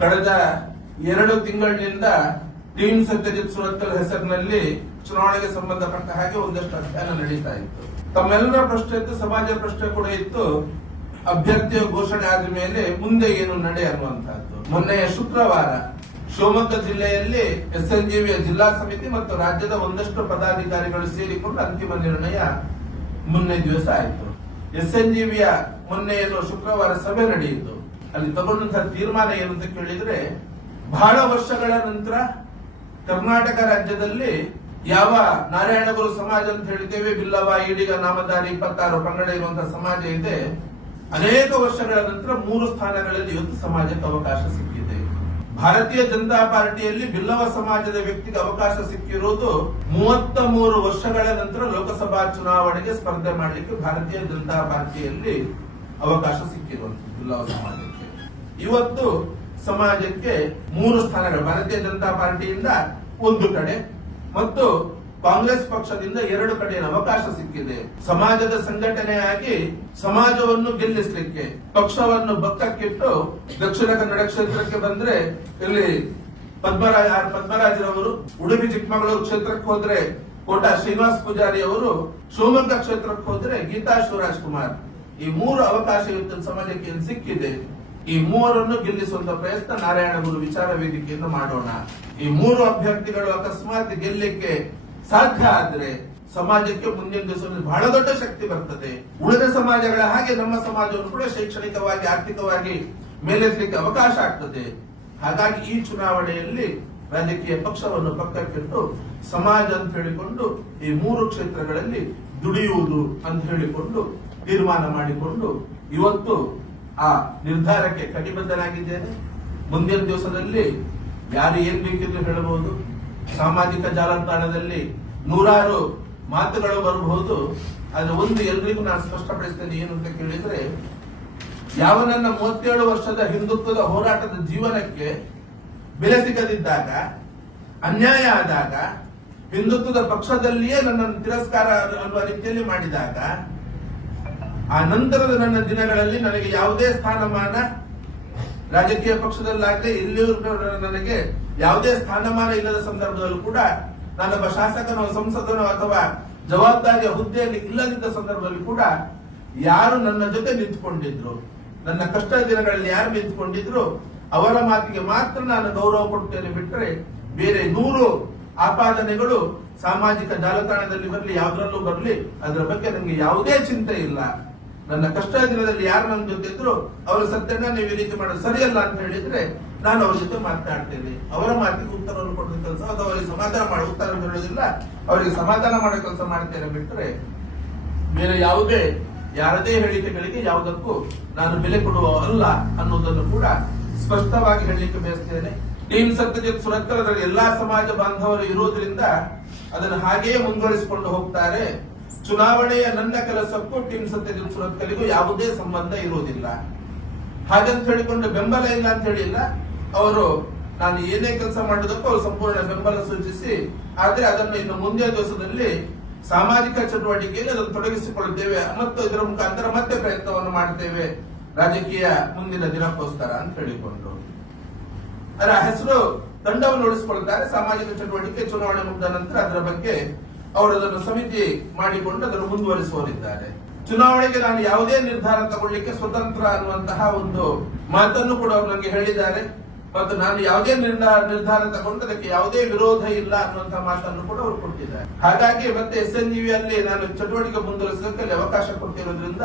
ಕಳೆದ ಎರಡು ತಿಂಗಳಿನಿಂದ ಟೀಮ್ ಸತ್ಯಜಿತ್ ಸುರತ್ಕಲ್ ಹೆಸರಿನಲ್ಲಿ ಚುನಾವಣೆಗೆ ಸಂಬಂಧಪಟ್ಟ ಹಾಗೆ ಒಂದಷ್ಟು ಅಧ್ಯಯನ ನಡೀತಾ ಇತ್ತು. ತಮ್ಮೆಲ್ಲರ ಪ್ರಶ್ನೆ ಇತ್ತು ಸಮಾಜ ಪ್ರಶ್ನೆ ಕೂಡ ಇತ್ತು. ಅಭ್ಯರ್ಥಿಯ ಘೋಷಣೆ ಆದ ಮೇಲೆ ಮುಂದೆ ಏನು ನಡೆ ಅನ್ನುವಂತಹದ್ದು ಮೊನ್ನೆಯ ಶುಕ್ರವಾರ ಶಿವಮೊಗ್ಗ ಜಿಲ್ಲೆಯಲ್ಲಿ ಎಸ್ ಎನ್ ಜಿವಿಯ ಜಿಲ್ಲಾ ಸಮಿತಿ ಮತ್ತು ರಾಜ್ಯದ ಒಂದಷ್ಟು ಪದಾಧಿಕಾರಿಗಳು ಸೇರಿಕೊಂಡು ಅಂತಿಮ ನಿರ್ಣಯ ಮೊನ್ನೆ ದಿವಸ ಆಯಿತು. ಜಿವಿಯ ಮೊನ್ನೆ ಏನು ಶುಕ್ರವಾರ ಸಭೆ ನಡೆಯಿತು. ಅಲ್ಲಿ ತಗೊಂಡಂತಹ ತೀರ್ಮಾನ ಏನು ಅಂತ ಕೇಳಿದ್ರೆ, ಬಹಳ ವರ್ಷಗಳ ನಂತರ ಕರ್ನಾಟಕ ರಾಜ್ಯದಲ್ಲಿ ಯಾವ ನಾರಾಯಣಗುರು ಸಮಾಜ ಅಂತ ಹೇಳ್ತೇವೆ ಬಿಲ್ಲವ ಈಡಿಗ, ನಾಮಧಾರಿ, ಇಪ್ಪತ್ತಾರು ಪಂಗಡ ಇರುವಂತಹ ಸಮಾಜ ಇದೆ. ಅನೇಕ ವರ್ಷಗಳ ನಂತರ ಮೂರು ಸ್ಥಾನಗಳಲ್ಲಿ ಇವತ್ತು ಸಮಾಜಕ್ಕೆ ಅವಕಾಶ ಸಿಕ್ಕಿದೆ. ಭಾರತೀಯ ಜನತಾ ಪಾರ್ಟಿಯಲ್ಲಿ ಬಿಲ್ಲವ ಸಮಾಜದ ವ್ಯಕ್ತಿಗೆ ಅವಕಾಶ ಸಿಕ್ಕಿರುವುದು ಮೂವತ್ತ ಮೂರು ವರ್ಷಗಳ ನಂತರ ಲೋಕಸಭಾ ಚುನಾವಣೆಗೆ ಸ್ಪರ್ಧೆ ಮಾಡಲಿಕ್ಕೆ ಭಾರತೀಯ ಜನತಾ ಪಾರ್ಟಿಯಲ್ಲಿ ಅವಕಾಶ ಸಿಕ್ಕಿರುವಂತಹ ಬಿಲ್ಲವ ಸಮಾಜಕ್ಕೆ. ಇವತ್ತು ಸಮಾಜಕ್ಕೆ ಮೂರು ಸ್ಥಾನಗಳು. ಭಾರತೀಯ ಜನತಾ ಪಾರ್ಟಿಯಿಂದ ಒಂದು ಕಡೆ ಮತ್ತು ಕಾಂಗ್ರೆಸ್ ಪಕ್ಷದಿಂದ ಎರಡು ಕಡೆ ಅವಕಾಶ ಸಿಕ್ಕಿದೆ. ಸಮಾಜದ ಸಂಘಟನೆಯಾಗಿ ಸಮಾಜವನ್ನು ಗೆಲ್ಲಿಸಲಿಕ್ಕೆ, ಪಕ್ಷವನ್ನು ಬಕ್ಕಕ್ಕಿಟ್ಟು ದಕ್ಷಿಣ ಕನ್ನಡ ಕ್ಷೇತ್ರಕ್ಕೆ ಬಂದ್ರೆ ಇಲ್ಲಿ ಪದ್ಮರಾಜ, ಆರ್ ಪದ್ಮರಾಜರವರು, ಉಡುಪಿ, ಚಿಕ್ಕಮಗಳೂರು ಕ್ಷೇತ್ರಕ್ಕೆ ಹೋದ್ರೆ ಕೋಟಾ ಶ್ರೀನಿವಾಸ್ ಪೂಜಾರಿ ಅವರು, ಶಿವಮೊಗ್ಗ ಕ್ಷೇತ್ರಕ್ಕೆ ಹೋದ್ರೆ ಗೀತಾ ಶಿವರಾಜ್ ಕುಮಾರ್. ಈ ಮೂರು ಅವಕಾಶ ಇವತ್ತಿನ ಸಮಾಜಕ್ಕೆ ಸಿಕ್ಕಿದೆ? ಈ ಮೂವರನ್ನು ಗೆಲ್ಲಿಸುವಂತ ಪ್ರಯತ್ನ ನಾರಾಯಣ ಗುರು ವಿಚಾರ ವೇದಿಕೆಯನ್ನು ಮಾಡೋಣ. ಈ ಮೂರು ಅಭ್ಯರ್ಥಿಗಳು ಅಕಸ್ಮಾತ್ ಗೆಲ್ಲಕ್ಕೆ ಸಾಧ್ಯ ಆದ್ರೆ ಸಮಾಜಕ್ಕೆ ಮುಂದಿನ ದಿವಸದಲ್ಲಿ ಬಹಳ ದೊಡ್ಡ ಶಕ್ತಿ ಬರ್ತದೆ. ಉಳಿದ ಸಮಾಜಗಳ ಹಾಗೆ ನಮ್ಮ ಸಮಾಜವನ್ನು ಕೂಡ ಶೈಕ್ಷಣಿಕವಾಗಿ, ಆರ್ಥಿಕವಾಗಿ ಮೇಲೆತ್ತಲಿಕ್ಕೆ ಅವಕಾಶ ಆಗ್ತದೆ. ಹಾಗಾಗಿ ಈ ಚುನಾವಣೆಯಲ್ಲಿ ರಾಜಕೀಯ ಪಕ್ಷವನ್ನು ಪಕ್ಕಕ್ಕಿಟ್ಟು ಸಮಾಜ ಅಂತ ಹೇಳಿಕೊಂಡು ಈ ಮೂರು ಕ್ಷೇತ್ರಗಳಲ್ಲಿ ದುಡಿಯುವುದು ಅಂತ ಹೇಳಿಕೊಂಡು ತೀರ್ಮಾನ ಮಾಡಿಕೊಂಡು ಇವತ್ತು ಆ ನಿರ್ಧಾರಕ್ಕೆ ಕಟಿಬದ್ಧನಾಗಿದ್ದೇನೆ ಮುಂದಿನ ದಿವಸದಲ್ಲಿ ಯಾರು ಏನ್ ಬೇಕೆಂದು ಹೇಳಬಹುದು. ಸಾಮಾಜಿಕ ಜಾಲತಾಣದಲ್ಲಿ ನೂರಾರು ಮಾತುಗಳು ಬರಬಹುದು. ಆದ್ರೆ ಒಂದು ಎಲ್ರಿಗೂ ನಾನು ಸ್ಪಷ್ಟಪಡಿಸ್ತೇನೆ ಏನು ಅಂತ ಕೇಳಿದ್ರೆ, ಯಾವ ನನ್ನ ಮೂವತ್ತೇಳು ವರ್ಷದ ಹಿಂದುತ್ವದ ಹೋರಾಟದ ಜೀವನಕ್ಕೆ ಬೆಲೆ ಸಿಗದಿದ್ದಾಗ, ಅನ್ಯಾಯ ಆದಾಗ, ಹಿಂದುತ್ವದ ಪಕ್ಷದಲ್ಲಿಯೇ ನನ್ನನ್ನು ತಿರಸ್ಕಾರ ಅನ್ನುವ ರೀತಿಯಲ್ಲಿ ಮಾಡಿದಾಗ ಆ ನಂತರದ ನನ್ನ ದಿನಗಳಲ್ಲಿ ನನಗೆ ಯಾವುದೇ ಸ್ಥಾನಮಾನ ರಾಜಕೀಯ ಪಕ್ಷದಲ್ಲಾಗದೆ ಇಲ್ಲಿಯೂ ನನಗೆ ಯಾವುದೇ ಸ್ಥಾನಮಾನ ಇಲ್ಲದ ಸಂದರ್ಭದಲ್ಲೂ ಕೂಡ ನಾನೊಬ್ಬ ಶಾಸಕನೋ, ಸಂಸದನೋ ಅಥವಾ ಜವಾಬ್ದಾರಿಯ ಹುದ್ದೆಯಲ್ಲಿ ಇಲ್ಲದಿದ್ದ ಸಂದರ್ಭದಲ್ಲಿ ಕೂಡ ಯಾರು ನನ್ನ ಜೊತೆ ನಿಂತ್ಕೊಂಡಿದ್ರು, ನನ್ನ ಕಷ್ಟ ದಿನಗಳಲ್ಲಿ ಯಾರು ನಿಂತ್ಕೊಂಡಿದ್ರು, ಅವರ ಮಾತಿಗೆ ಮಾತ್ರ ನಾನು ಗೌರವ ಕೊಡ್ತೇನೆ ಬಿಟ್ಟರೆ ಬೇರೆ ನೂರು ಆಪಾದನೆಗಳು ಸಾಮಾಜಿಕ ಜಾಲತಾಣದಲ್ಲಿ ಬರಲಿ, ಯಾವುದರಲ್ಲೂ ಬರಲಿ, ಅದರ ಬಗ್ಗೆ ನನಗೆ ಯಾವುದೇ ಚಿಂತೆ ಇಲ್ಲ. ನನ್ನ ಕಷ್ಟ ದಿನದಲ್ಲಿ ಯಾರು ನನ್ನ ಜೊತೆ ಇದ್ರು, ಅವರ ಸತ್ಯನ ನೀವು ಈ ರೀತಿ ಮಾಡೋದು ಸರಿಯಲ್ಲ ಅಂತ ಹೇಳಿದ್ರೆ ನಾನು ಅವ್ರ ಜೊತೆ ಮಾತನಾಡ್ತೇನೆ. ಅವರ ಮಾತಿಗೆ ಉತ್ತರವನ್ನು ಕೊಡುವ ಕೆಲಸ ಅದು ಅವರಿಗೆ ಸಮಾಧಾನ ಮಾಡೋ, ಉತ್ತರ ಹೇಳೋದಿಲ್ಲ. ಅವರಿಗೆ ಸಮಾಧಾನ ಮಾಡೋ ಕೆಲಸ ಮಾಡ್ತೇನೆ ಬಿಟ್ಟರೆ ಬೇರೆ ಯಾವುದೇ, ಯಾರದೇ ಹೇಳಿಕೆಗಳಿಗೆ ಯಾವುದಕ್ಕೂ ನಾನು ಬೆಲೆ ಕೊಡುವ ಅಲ್ಲ ಅನ್ನೋದನ್ನು ಕೂಡ ಸ್ಪಷ್ಟವಾಗಿ ಹೇಳಲಿಕ್ಕೆ ಬಯಸ್ತೇನೆ. ಟೀಮ್ ಸತ್ಯಜಿತ್ ಸುರತ್ಕರದಲ್ಲಿ ಎಲ್ಲಾ ಸಮಾಜ ಬಾಂಧವರು ಇರುವುದರಿಂದ ಅದನ್ನು ಹಾಗೆಯೇ ಮುಂದುವರಿಸಿಕೊಂಡು ಹೋಗ್ತಾರೆ. ಚುನಾವಣೆಯ ನನ್ನ ಕೆಲಸಕ್ಕೂ ಟೀಮ್ ಸತ್ಯಜಿತ್ ಸುರತ್ಕಲಿಗೂ ಯಾವುದೇ ಸಂಬಂಧ ಇರುವುದಿಲ್ಲ. ಹಾಗಂತ ಹೇಳಿಕೊಂಡು ಬೆಂಬಲ ಇಲ್ಲ ಅಂತ ಹೇಳಿಲ್ಲ. ಅವರು ನಾನು ಏನೇ ಕೆಲಸ ಮಾಡೋದಕ್ಕೂ ಅವರು ಸಂಪೂರ್ಣ ಬೆಂಬಲ ಸೂಚಿಸಿ, ಆದ್ರೆ ಅದನ್ನು ಇನ್ನು ಮುಂದಿನ ದಿವಸದಲ್ಲಿ ಸಾಮಾಜಿಕ ಚಟುವಟಿಕೆಯಲ್ಲಿ ಅದನ್ನು ತೊಡಗಿಸಿಕೊಳ್ಳುತ್ತೇವೆ ಮತ್ತು ಇದರ ಮುಖಾಂತರ ಮತ್ತೆ ಪ್ರಯತ್ನವನ್ನು ಮಾಡ್ತೇವೆ. ರಾಜಕೀಯ ಮುಂದಿನ ದಿನಕ್ಕೋಸ್ಕರ ಅಂತ ಹೇಳಿಕೊಂಡು. ಅದರ ಹೆಸರು ತಂಡವನ್ನು ಉಳಿಸಿಕೊಳ್ಳುತ್ತಾರೆ. ಸಾಮಾಜಿಕ ಚಟುವಟಿಕೆ ಚುನಾವಣೆ ಮುಗಿದ ನಂತರ ಅದರ ಬಗ್ಗೆ ಅವರು ಅದನ್ನು ಸಮಿತಿ ಮಾಡಿಕೊಂಡು ಅದನ್ನು ಮುಂದುವರಿಸುವರಿದ್ದಾರೆ ಚುನಾವಣೆಗೆ ನಾನು ಯಾವುದೇ ನಿರ್ಧಾರ ತಗೊಳ್ಳಿಕ್ಕೆ ಸ್ವತಂತ್ರ ಅನ್ನುವಂತಹ ಒಂದು ಮಾತನ್ನು ಕೂಡ ಅವರು ನನಗೆ ಹೇಳಿದ್ದಾರೆ. ಮತ್ತು ನಾನು ಯಾವುದೇ ನಿರ್ಧಾರ ನಿರ್ಧಾರ ತಗೊಂಡು ಅದಕ್ಕೆ ಯಾವುದೇ ವಿರೋಧ ಇಲ್ಲ ಅನ್ನುವಂತಹ ಮಾತನ್ನು ಕೂಡ ಅವರು ಕೊಟ್ಟಿದ್ದಾರೆ. ಹಾಗಾಗಿ ಮತ್ತೆ ಎಸ್ ಎನ್ ಅಲ್ಲಿ ನಾನು ಚಟುವಟಿಕೆ ಮುಂದುವರಿಸಲಿಕ್ಕೆ ಅವಕಾಶ ಕೊಟ್ಟಿರೋದ್ರಿಂದ